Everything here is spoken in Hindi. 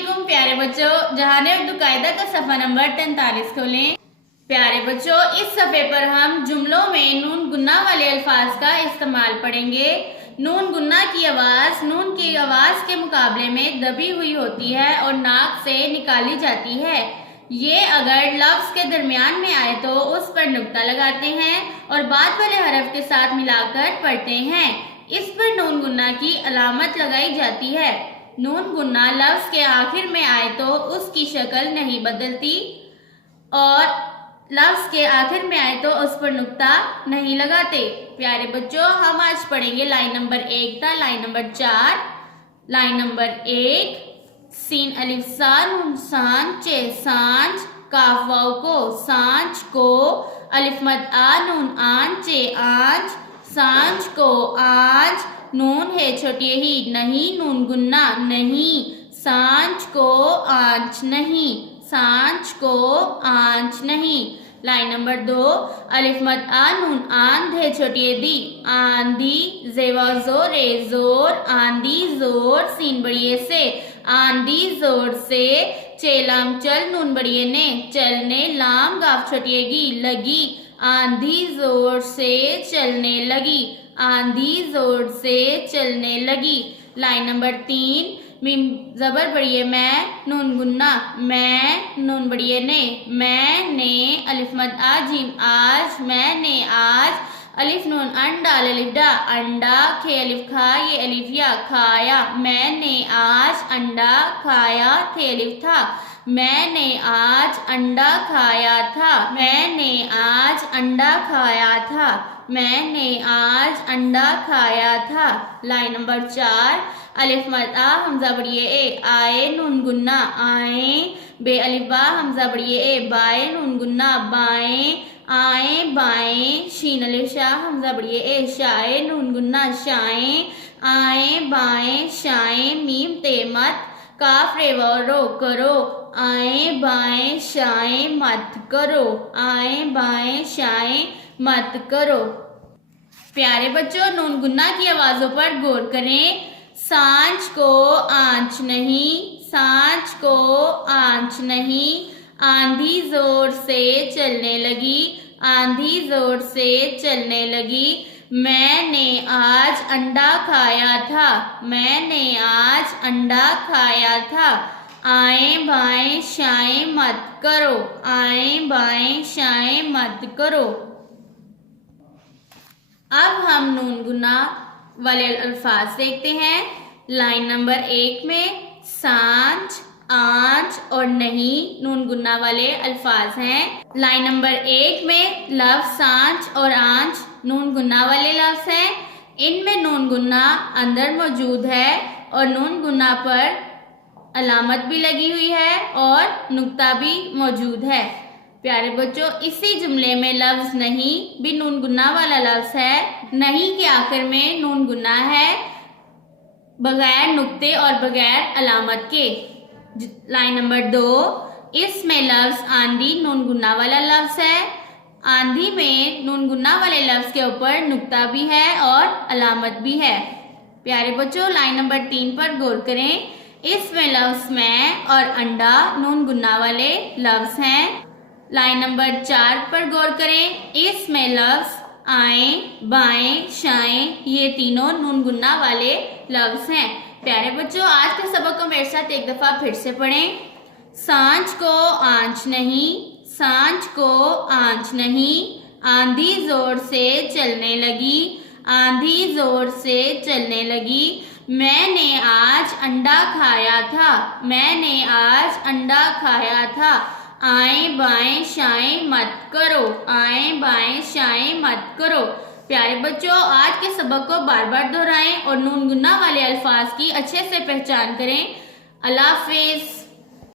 अस्सलामुअलैकुम प्यारे बच्चों, जहाने उर्दू कायदा का सफ़ा नंबर 43 खोलें। प्यारे बच्चों, इस सफ़े पर हम जुमलों में नून गुन्ना वाले अल्फाज का इस्तेमाल पढ़ेंगे। नून गुन्ना की आवाज़ नून की आवाज़ के मुकाबले में दबी हुई होती है और नाक से निकाली जाती है। ये अगर लफ्ज़ के दरमियान में आए तो उस पर नुक्ता लगाते हैं और बाद वाले हरफ के साथ मिलाकर पढ़ते हैं। इस पर नून गुन्ना की अलामत लगाई जाती है। नून गुन्ना लफ्ज़ के आखिर में आए तो उसकी शक्ल नहीं बदलती और लफ्ज़ के आखिर में आए तो उस पर नुक्ता नहीं लगाते। प्यारे बच्चों, हम आज पढ़ेंगे लाइन नंबर 1 था लाइन नंबर 4। लाइन नंबर 1, सीन अलिफ सा नून सान चे सांझ, काफ वाव को सांझ को, अलिफ मद आ नून आन चे आंच, सांझ को आज, नून है छोटी ही नहीं नून गुन्ना नहीं, सांझ को आंच नहीं, सांझ को आंच नहीं। लाइन नंबर 2, अलिफ मद आ नून आंध है छोटी दी आंधी, जेवा जोरे जोर आंधी जोर, सीन बड़िए से आंधी जोर से, चेलाम चल नून बड़िए ने चलने, लाम गाफ छोटिएगी लगी, आंधी जोर से चलने लगी, आंधी जोर से चलने लगी। लाइन नंबर 3, मीम जबर बढ़िए मैं नून गुन्ना मैं, नून बढ़िए ने मैंने, अलिफ मद आ जीम आज मैंने आज, अलिफ नून अंडा अलिफ डा अंडा, खे अलिफ खा ये अलिफ या खाया, मैंने आज अंडा खाया, थे अलिफ था, मैंने आज अंडा खाया था, मैंने आज अंडा खाया था, मैंने आज अंडा खाया था। लाइन नंबर 4, अलिफ मद आ हमजा बढ़िए ए आए नून गुन्ना आए, बे अलिफ बा हमजा बढ़िए ए बाए नून गुन्ना बाएं, आए बाएं, शीन अलिफ शाह हमजा बढ़िए ए शाए नून गुन्ना शाएं, आए बाएं शाएं, मीम ते मत, काफ रे व रो करो, आए बाएं शाएं मत करो, आए बाएं शाएं मत करो। प्यारे बच्चों, नून गुन्ना की आवाजों पर गौर करें। सांझ को आंच नहीं, सांझ को आंच नहीं, आंधी जोर से चलने लगी, आंधी जोर से चलने लगी, मैंने आज अंडा खाया था, मैंने आज अंडा खाया था, आए बाएं शाएं मत करो, आए बाएं शाएं मत करो। अब हम नून गुन्ना वाले अल्फाज देखते हैं। लाइन नंबर 1 में सांझ, आंच और नहीं नून गुन्ना वाले अल्फाज हैं। लाइन नंबर 1 में लफ्ज़ सांझ और आंच नून गुन्ना वाले लफ्ज़ हैं। इनमें नून गुन्ना अंदर मौजूद है और नून गुन्ना पर अलामत भी लगी हुई है और नुक्ता भी मौजूद है। प्यारे बच्चों, इसी जुमले में लफ्ज़ नहीं भी नून गुन्ना वाला लफ्ज़ है। नहीं के आखिर में नून गुन्ना है बगैर नुक्ते और बगैर अलामत के। लाइन नंबर 2, इसमें लफ्ज़ आंधी नून गुन्ना वाला लफ्ज़ है। आंधी में नून गुन्ना वाले लफ्ज़ के ऊपर नुक्ता भी है और अलामत भी है। प्यारे बच्चों, लाइन नंबर 3 पर गौर करें। इसमें लफ्ज़ मैं और अंडा नून गुन्ना वाले लफ्ज़ हैं। लाइन नंबर 4 पर गौर करें। इसमें लफ्ज़ आए बाएं शाएं ये तीनों नून गुन्ना वाले लफ्ज़ हैं। प्यारे बच्चों, आज के सबक को मेरे साथ एक दफ़ा फिर से पढ़ें। सांझ को आंच नहीं, सांझ को आंच नहीं, आंधी जोर से चलने लगी, आंधी जोर से चलने लगी, मैंने आज अंडा खाया था, मैंने आज अंडा खाया था, आए बाएं शाएं मत करो, आए बाएं शाएं मत करो। प्यारे बच्चों, आज के सबक को बार बार दोहराएं और नून गुन्ना वाले अल्फाज की अच्छे से पहचान करें। अल्लाह हाफिज़।